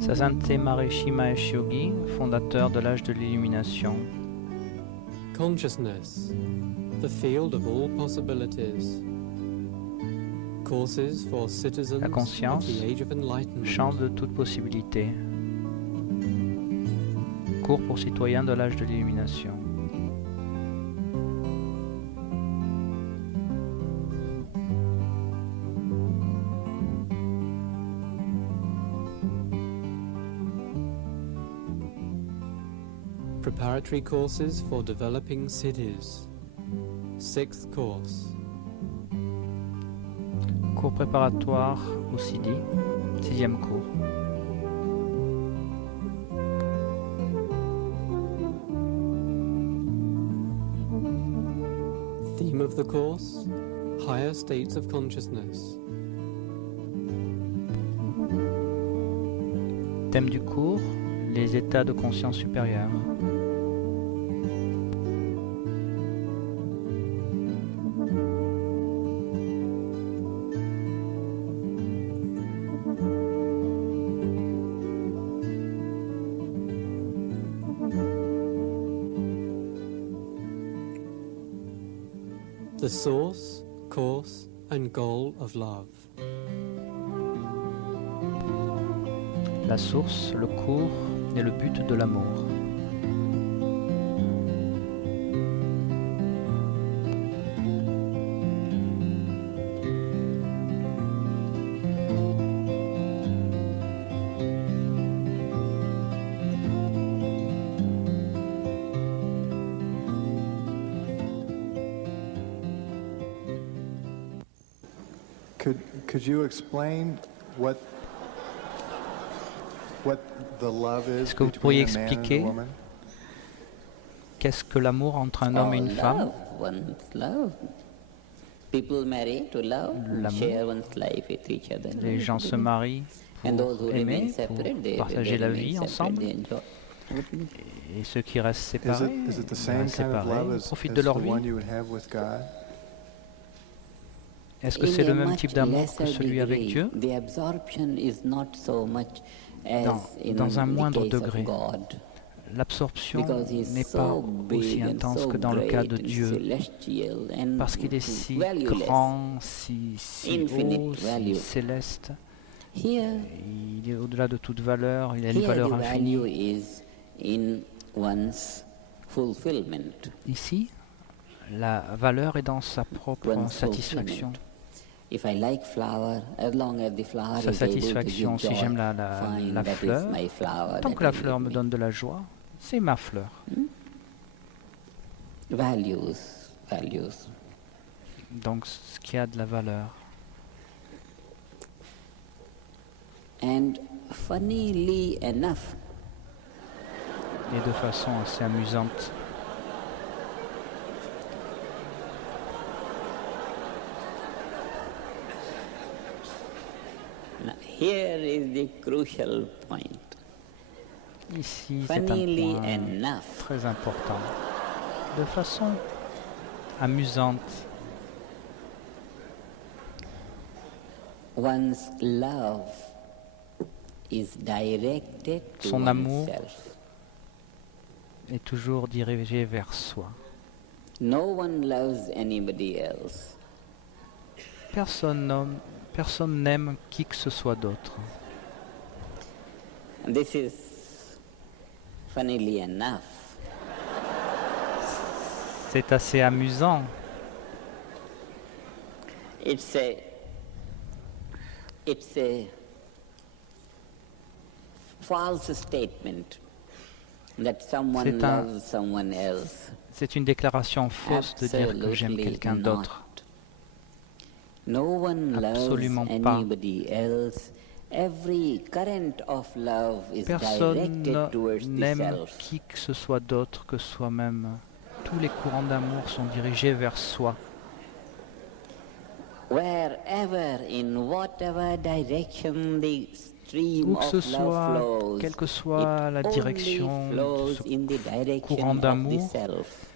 Sasante Maharishi Mahesh Yogi, fondateur de l'âge de l'illumination. Consciousness, the field of all possibilities. Courses for citizens La conscience, of the age of enlightenment. champ de toute possibilité. Cours pour citoyens de l'âge de l'illumination. Preparatory courses for developing cities. 6th course. Cours préparatoire au CD, 6e cours. Theme of the course, higher states of consciousness. Thème du cours, les états de conscience supérieure. The source, course, and goal of love. La source, le cours et le but de l'amour. Could you explain what the love is Est-ce que vous pourriez between a man and a expliquer woman? qu'est-ce que l'amour entre un homme et une femme? One's love. People marry to love, L'amour. share one's life with each other. Les gens se marient And those pour who aimer, remain separate, they pour partager la remain vie separate, ensemble. they enjoy. Et ceux qui restent séparés, Is it the ils same restent kind of séparés, love as profitent the de leur vie. one you would have with God? Est-ce que In c'est a le même much type d'amour que lesser celui avec degree, Dieu? the absorption is not so much as in Dans un the moindre case degré. of God. L'absorption Because he is n'est pas so aussi big and intense so que dans le cas de great and Dieu, celestial and parce qu'il est si valueless. grand, si Infinite haut, si value. céleste. Here, Il est au-delà de toute valeur, il a une here valeur the value infinie. is in one's fulfillment. Ici, la valeur est dans sa propre One's satisfaction. fulfillment. If I like flower, as long as the flower Sa is able to satisfaction, give si joy, j'aime la fine, that is fleur, my flower, tant that que la will fleur give me me. donne de la joie, c'est ma fleur. Values. Donc ce qui a de la valeur. And funnily enough, Et de façon assez amusante. now here is the crucial point. Ici, c'est un Funnily point enough, très important. De façon amusante, one's love is directed to Son amour oneself. est toujours dirigé vers soi. No one loves anybody else. Personne n'aime qui que ce soit d'autre. And this is funnily enough. C'est assez amusant. It's a false statement that someone C'est un- loves someone else. C'est une déclaration fausse de dire que j'aime Absolutely quelqu'un d'autre. not. No one Absolument loves pas. anybody else. Every current of love is Personne directed towards the n'aime self. qui que ce soit d'autre que soi-même. Tous les courants d'amour sont dirigés vers soi. Wherever, in whatever direction the stream Où que ce of love soit, flows, quelle que soit la it direction only de flows ce in the direction courant of the d'amour, self.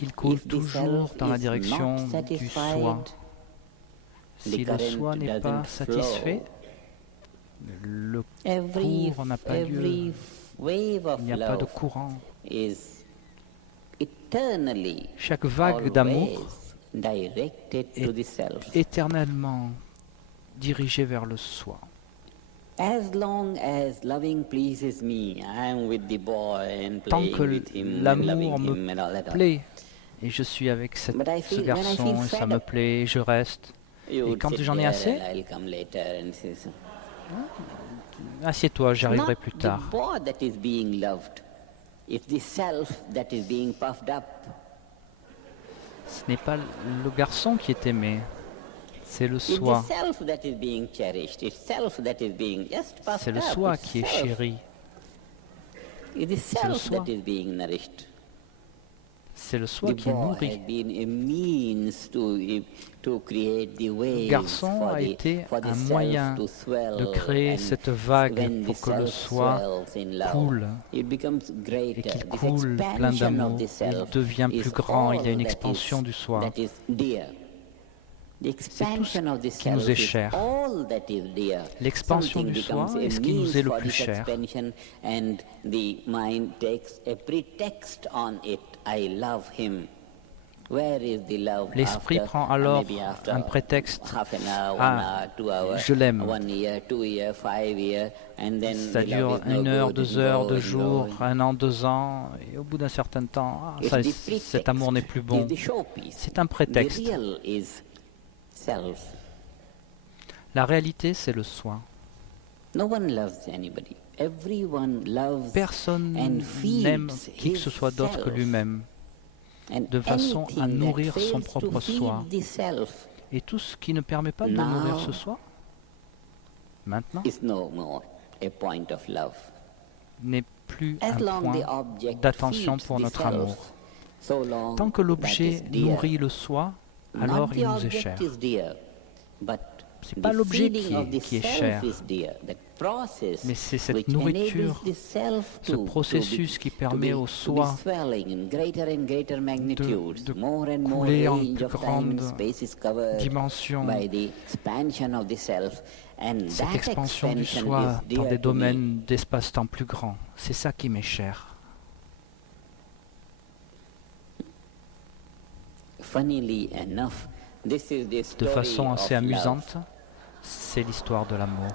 il coule If the toujours self dans la is direction not du satisfied, soi. the Si le current soi n'est pas doesn't satisfait, flow. Le Every, cours n'a pas lieu. every wave of Il n'y a pas de love courant. is eternally, Chaque vague d'amour always directed to the self. éternellement dirigée vers le soi. As long as loving pleases me, I am with the boy and Tant playing que with him and l'amour loving me him and all that. plaît, et je suis avec ce When I feel garçon, et ça fed me up, plaît, et je reste. You Et would quand sit j'en ai there assez, and I'll come later and say, so. assieds-toi, It's j'arriverai not plus the tard. boy that is being loved. It's the self that is being puffed up. Ce n'est pas le garçon qui est aimé, c'est le It's the soi. self that is being cherished. It's self that is being just puffed C'est le up. soi It's qui est self. chéri. It's the self soi. that is being nourished. C'est le soi The qui est boy has nourri. been a means to create the Le waves garçon for a the, été for the un self moyen to swell, de créer and cette vague when the pour que le self soi swells in love, coule it becomes et greater. qu'il This coule plein expansion of d'amour. the Il self devient is plus grand, il y a une all expansion du soi. that is dear. The expansion of the qui nous self est is cher. all that is dear. L'expansion Something du soi becomes a est ce qui nous est le means for plus this cher. expansion, and the mind takes a pretext on it. I love him. Where is the love L'esprit after, prend alors maybe after un prétexte. half an hour, 1 Ah, hour, 2 hours, je l'aime. 1 year, 2 years, 5 years, and then Ça the love dure is no 1 heure, good, 2 and heures, go 2 and jours, go. 1 an, 2 ans, et au bout d'un certain temps, It's the pretext. cet amour n'est plus bon. It's the showpiece. C'est un The prétexte. real is self. La réalité, c'est le soi. No one loves anybody. Everyone loves Personne and feeds n'aime qui que ce soit d'autre que his lui-même, and de façon à anything that nourrir son fails to propre feed soi. the self Et tout ce qui ne permet pas de Now nourrir ce soi, maintenant, is no more a point of love. n'est plus un As long the point object d'attention feeds pour the notre self, amour. so long Tant que that l'objet is dear. nourrit le soi, Not alors the il nous est object cher. is dear, but C'est pas the l'objet feeding qui of the est self cher, is dear. That process mais c'est cette which nourriture, enables the self ce to processus qui permet au to be soi swelling in greater and greater magnitudes. de More and more couler en range plus of time grande and space is covered dimension, by the expansion of the self, and cette that expansion du expansion soi is dans dear des to me. domaines d'espace-temps plus grands. C'est ça qui m'est cher. Funnily enough, this is the De story façon assez of love. amusante, c'est l'histoire de l'amour.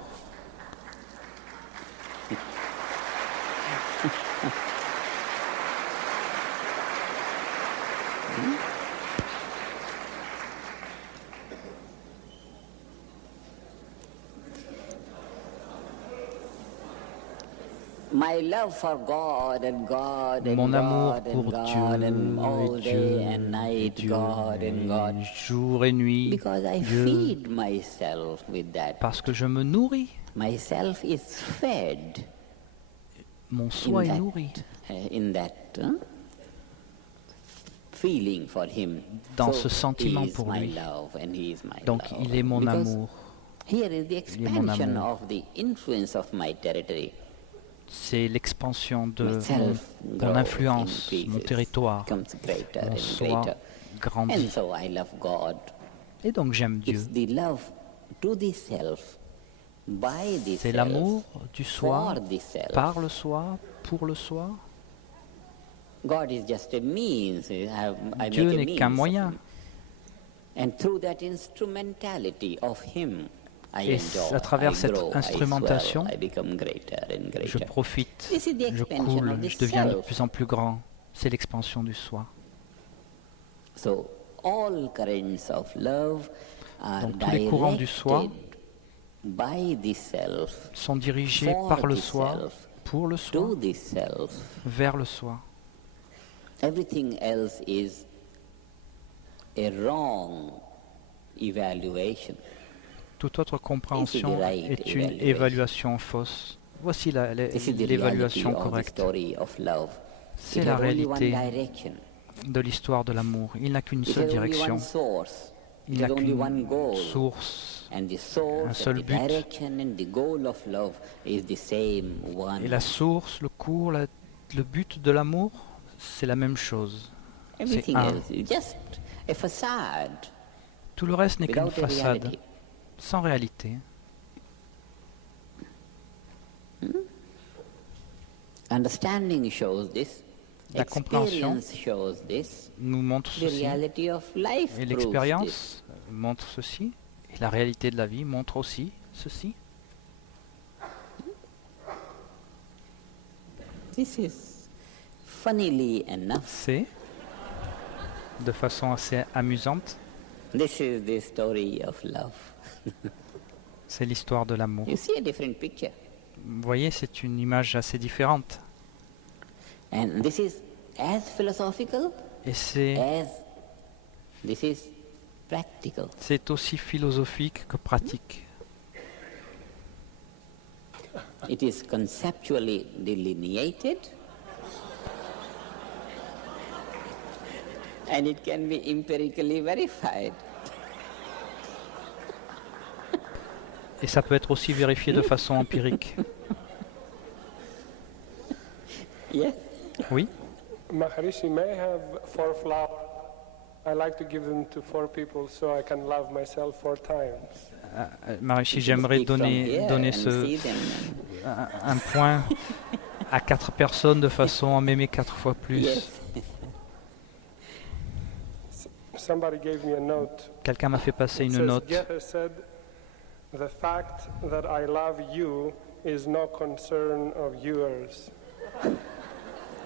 My love for God and God and Mon amour God and pour God Dieu and all et day Dieu and et night, Dieu, God and God. et jour et nuit, Because I Dieu, feed myself with that. parce que je me nourris. Myself is fed Mon soi est nourri in that feeling for him. dans So ce sentiment he is pour my lui. love and he is my Donc love. il est mon Because amour. here is the Il est mon expansion amour. of the influence of my territory. C'est l'expansion de Myself mon grows, influence, increases, mon territoire, becomes greater mon and soi greater. And grandit. so I love God. Et donc j'aime Dieu. It's the love to the self, by the C'est self, l'amour du soi, for the self. par le soi, pour le soi. God is just a means. I Dieu make a n'est means qu'un of moyen. him. And through that instrumentality of him, I Et enjoy, à travers I cette grow, instrumentation, I swell, I become greater and greater. Je profite, This is the je expansion coule, of the je deviens de self. plus en plus grand. C'est l'expansion du soi. So all currents of love are Donc, tous les courants du soi directed by the self, Sont dirigés for par le the soi, self, pour le soi, to the self. vers le soi. Everything else is a wrong evaluation. Toute autre compréhension right est une evaluation. évaluation fausse. Voici This is the reality l'évaluation of the correcte. story of love. C'est It la has only one réalité direction. de l'histoire de l'amour. Il n'a qu'une It seule has only direction. one source. Il It n'a has only one qu'une goal. source. And the un source, seul and the but. direction, and the goal of love is the same one. Et la source, le cours, le but de l'amour, c'est la même chose. Everything un. else is just a facade Tout le reste n'est qu'une without a façade, reality. sans réalité. Understanding shows this. La compréhension Experience shows this. nous montre The ceci, reality of life et proves this. l'expérience montre ceci, et la réalité de la vie montre aussi ceci. This is, funnily enough, C'est, de façon assez amusante, this is the story of love. c'est l'histoire de l'amour. You see a different picture. Vous voyez, c'est une image assez différente. And this is as philosophical Et c'est as this is practical. aussi philosophique que pratique. It is conceptually delineated and it can be empirically verified. Et ça peut être aussi vérifié de façon empirique. Yes? Oui, Maharishi may have 4 flowers. I like to give them to 4 people so I can love myself 4 times. Maharishi, You j'aimerais speak from donner here and ce, see them. un point à 4 personnes de façon à m'aimer 4 fois plus. Yes. Somebody gave me a note. Quelqu'un m'a fait passer It une says, note. Goethe said, "The fact that I love you is no concern of yours."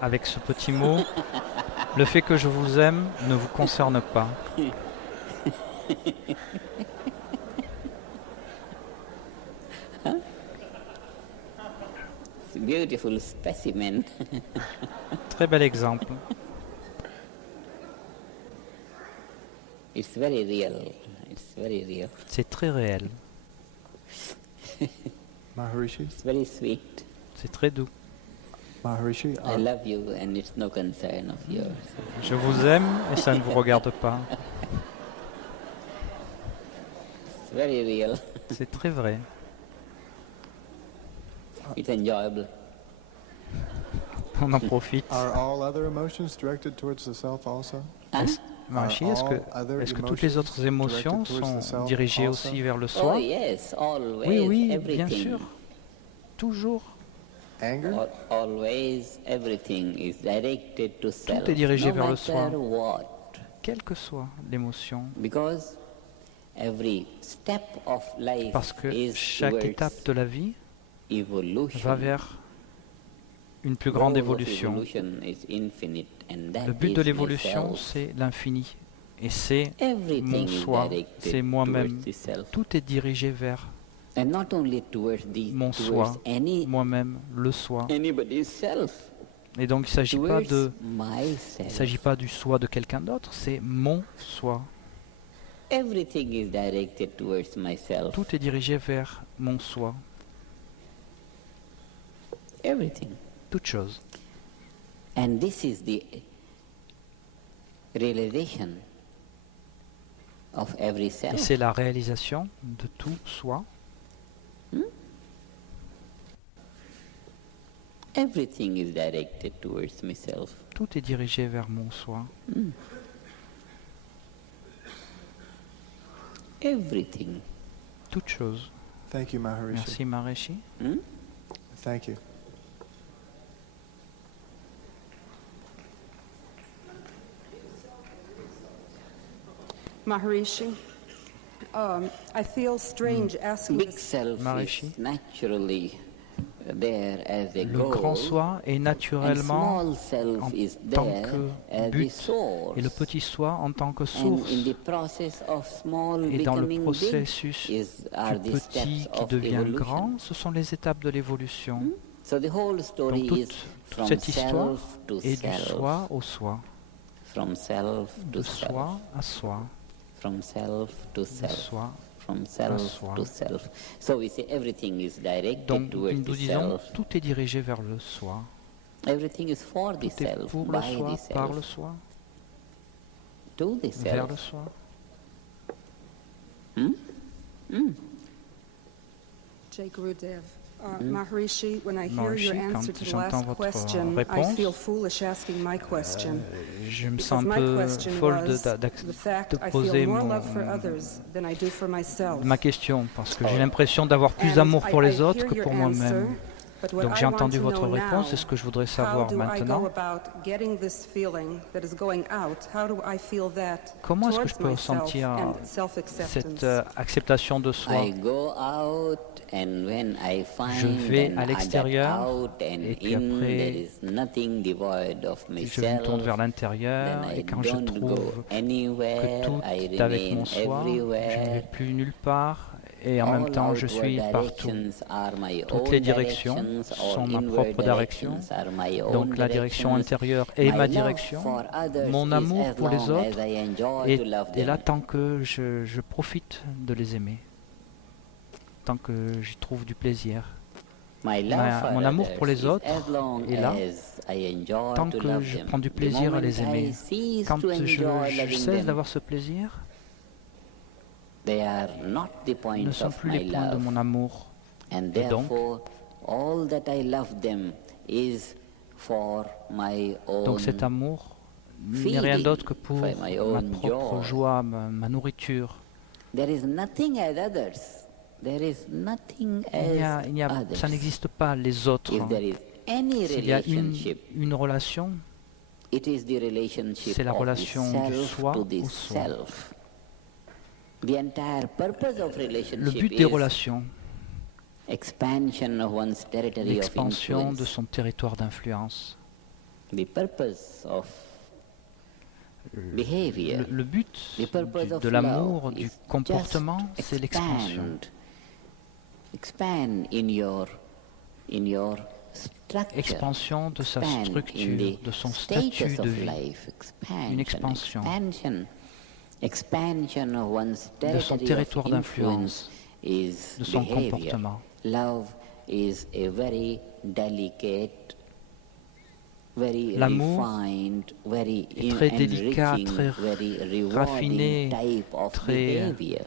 Avec ce petit mot, le fait que je vous aime ne vous concerne pas. It's a beautiful specimen. Très bel exemple. It's very real. It's very real. C'est très réel. Maharishi, It's very sweet. C'est très doux. Maharishi, I love you and it's no concern of yours. Je vous aime et ça ne vous regarde pas. It's very real. C'est très vrai. It's enjoyable. On en profite. are all other emotions directed towards the self also? Huh? Maharishi, est-ce que toutes les autres émotions sont dirigées aussi vers le Oh soi? yes, always, Oui, oui, everything. bien sûr. Toujours. Anger? Always, everything is directed to self. est dirigé no vers le matter soi. what. Quelle que soit l'émotion. Because every step of life Parce que is chaque towards étape de la vie evolution. va vers une plus grande Goal of évolution. evolution is infinite, and that Le but de is l'évolution, myself. c'est l'infini. Et c'est Everything mon is soi, directed c'est moi-même. towards the self. Tout est dirigé vers And not only towards mon towards soi, any moi-même, le soi. anybody's self. Et donc il ne s'agit pas Towards il myself. s'agit pas du soi de quelqu'un d'autre, c'est mon soi. Everything is directed towards myself. Tout est dirigé vers mon soi. Everything. Toute chose. And this is the realization of every Et self. c'est la réalisation de tout soi. Everything is directed towards myself. Tout est dirigé vers mon soi. Everything. Toute chose. Thank you, Maharishi. Merci Maharishi. Hmm? Thank you. Maharishi, I feel strange asking Big this. self Maharishi. is naturally there as a Le goal. grand soi est And naturellement small self en is tant there que as the but source. et le petit soi en tant que And source. in the process of small Et dans le becoming processus big are du the petit steps qui of devient evolution. grand, ce sont les étapes de l'évolution. So the whole story Donc is toute from cette histoire self to est du self, soi au soi, from self to de self, soi à soi, from self to de self, soi. from self soi. to self. So we say everything is directed Donc towards nous the disons, self. tout est dirigé vers le soi. Everything is for the Tout est self, pour le by soi, the par le self, soi, to the vers le self. soi. Jay Gurudev. Maharishi, when I hear Maharishi, your quand answer to the j'entends last votre question, I réponse, feel foolish asking my question. Je me Because sens un my peu question folle was the fact de I poser feel more love for others than I do for myself. ma question, parce que j'ai l'impression d'avoir plus And d'amour pour I les autres hear que your pour answer, moi-même. But what Donc I j'ai want entendu to votre know réponse, now, et ce que je voudrais how savoir do I go maintenant, about getting this feeling that is going out? How do I feel that comment est-ce que je towards peux myself ressentir and cette self-acceptance? acceptation de soi? I go out, and when I Je find vais à that l'extérieur, out and et puis in there après, is nothing devoid of je me myself, tourne vers then l'intérieur, I et quand je don't trouve go que anywhere, tout I est avec remain mon soi, je ne vais everywhere. plus nulle part, et en même All temps je outward suis partout. directions are my Toutes own les directions directions, all sont ma inward propre direction, directions are my own donc la direction directions. intérieure est My ma love direction. for others Mon is amour as pour les long autres as I enjoy est, to love est là them. tant que je profite de les aimer, tant que j'y trouve du plaisir. My love for Mon amour pour les others autres is as long est là as I enjoy tant to que love je them. prends du The plaisir à moment les I aimer. cease Quand to je enjoy loving cesse them, d'avoir ce plaisir, they are not the ne points sont of plus my les points de love. mon amour. And Et donc, therefore, all that I love them is for my own. Donc cet amour n'est rien d'autre que pour for my ma own propre joy. joie, ma nourriture. There is nothing as others. There is nothing as others. Ça n'existe pas les autres. If there is any S'il y a relationship, une relation, it is the relationship c'est la of the relation du self soi to the au soi. self. The entire purpose of Le relationship but des is relations, expansion of one's territory of l'expansion de influence. son territoire d'influence. The purpose of behavior, Le but the purpose of de l'amour, love du is comportement, just c'est l'expansion. Expand in your structure. Expansion de sa Expand in structure, the de son status statut de of vie, life. Expansion, une expansion expansion of one's de son territoire of d'influence, influence is de son behavior. comportement. Love is a very delicate, very L'amour refined, very est très délicat, enriching, très very rewarding raffiné, type of très, behavior.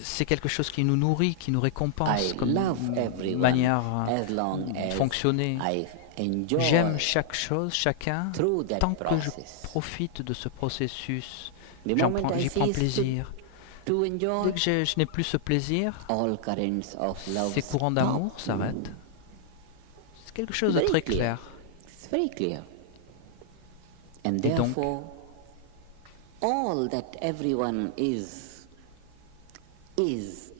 C'est quelque chose qui nous nourrit, qui nous récompense I comme love everyone manière as long de as fonctionner. I enjoy J'aime chaque chose, chacun, through that tant que je process. profite de ce processus. The moment I J'y prends cease plaisir. to enjoy, Dès que je n'ai plus ce plaisir, all currents of love ces courants stop. d'amour s'arrêtent. C'est quelque chose de Very très clear. clair. It's very clear. And Et donc, therefore, all that everyone is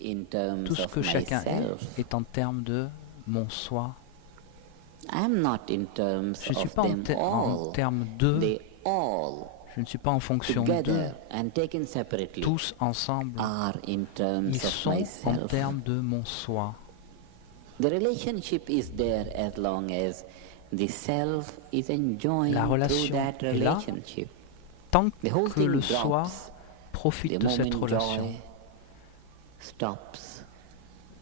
in terms tout ce of que chacun myself. est en termes de mon soi. I'm not in terms Je ne suis of pas en them all. termes de, They all, je ne suis pas en fonction d'eux. together and taken separately, Tous ensemble, are in terms ils of sont en myself. termes de mon soi. The relationship is there as long as the self is enjoying La through relation that est là. relationship. Tant The whole que thing le soi drops. profite The de cette moment relation. joy stops.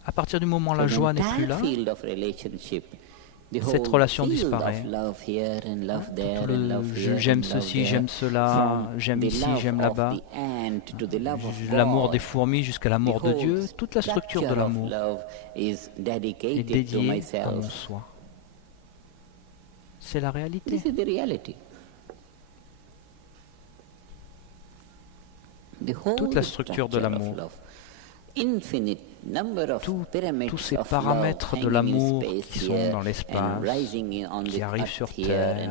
À partir du moment où la So the joie n'est plus entire là, field of relationship, the cette whole relation field disparaît. of love here and love there Tout and love here j'aime and love ceci, there, j'aime cela, from j'aime the ici, love j'aime of là-bas, the ant to the love of l'amour God, des fourmis jusqu'à l'amour the de whole Dieu, toute la structure de structure of l'amour love is est dedicated to dédiée à mon myself. soi. C'est la réalité. This is the reality. The whole Toute la structure de structure of l'amour. love. Infinite number of pyramids Tous ces of paramètres love de hanging in l'amour space qui sont here dans and l'espace, rising on qui the arrivent earth sur here Terre,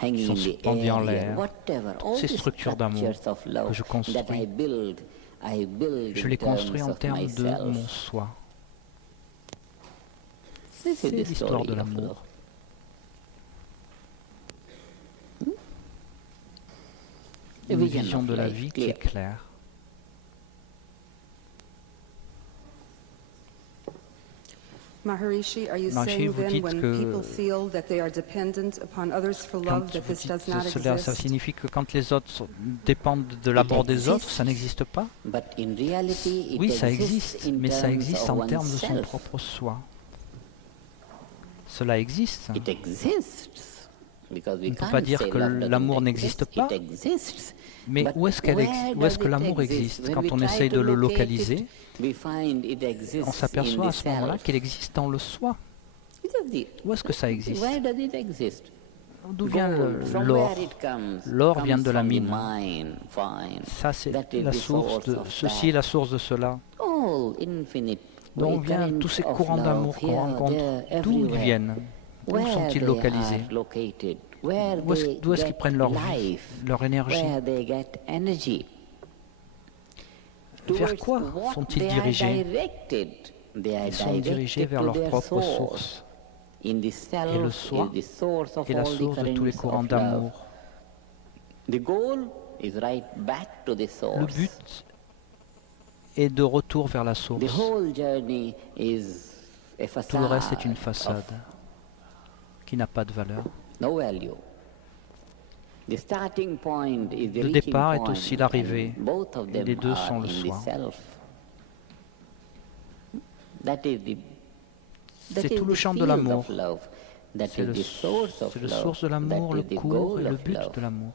hanging qui sont in the suspendus en air here, l'air. whatever, Toutes all ces these structures d'amour structures of love que je that construis, I build je in les construis terms en of termes de myself. mon soi. This C'est is the l'histoire story de of l'amour. love. A Une vision vision of de la life, vie qui est clear. claire. Maharishi, are you Maharishi, saying vous then dites when que- people feel that they are dependent upon others for Quand love, that vous this dites does not cela, ça exist? signifie que quand les autres dépendent de l'amour des autres, ça n'existe pas? But in reality, it Oui, ça exists existe, in mais ça terms existe of en termes de son oneself. propre soi. Cela existe. It exists. Because we On ne peut can't pas dire say que love doesn't l'amour exist. n'existe pas. It exists. Mais But où est-ce where où est-ce que does it l'amour exist? existe? When Quand we on try essaye to de le locate localiser, it, we find it exists on s'aperçoit in à the ce moment-là self. qu'il existe dans le soi. It is the- Où est-ce que ça existe? Where does it exist? D'où vient Gold, from l'or? where it comes? L'or Comes vient de la from the mine. mine. Fine. Ça, c'est That is la the source source de of ceci that. est la source de cela. All whole infinite D'où way viennent tous ces currents of courants love d'amour qu'on here, rencontre? there, D'où ils everywhere. viennent? Où Where sont-ils they localisés? are located, where D'où est-ce they d'où est-ce qu'ils get prennent leur vie, life, leur énergie? where they get energy. Vers Towards quoi what sont-ils they are dirigés? directed. They are Ils sont dirigés directed vers to leur their propre source. source. In the Et le self soi is the source of est la all the source de tous les currents courants of love. d'amour. The goal is right back to the Le source. but est de retour vers la The source. whole journey is a facade. Tout le reste est une of façade qui n'a pas de valeur. no value. The starting point is the Le reaching départ est point, aussi l'arrivée, and both of et them les deux are sont le in soi. the self. That is the C'est tout le champ de l'amour. C'est le source de l'amour, le cours et le but de l'amour.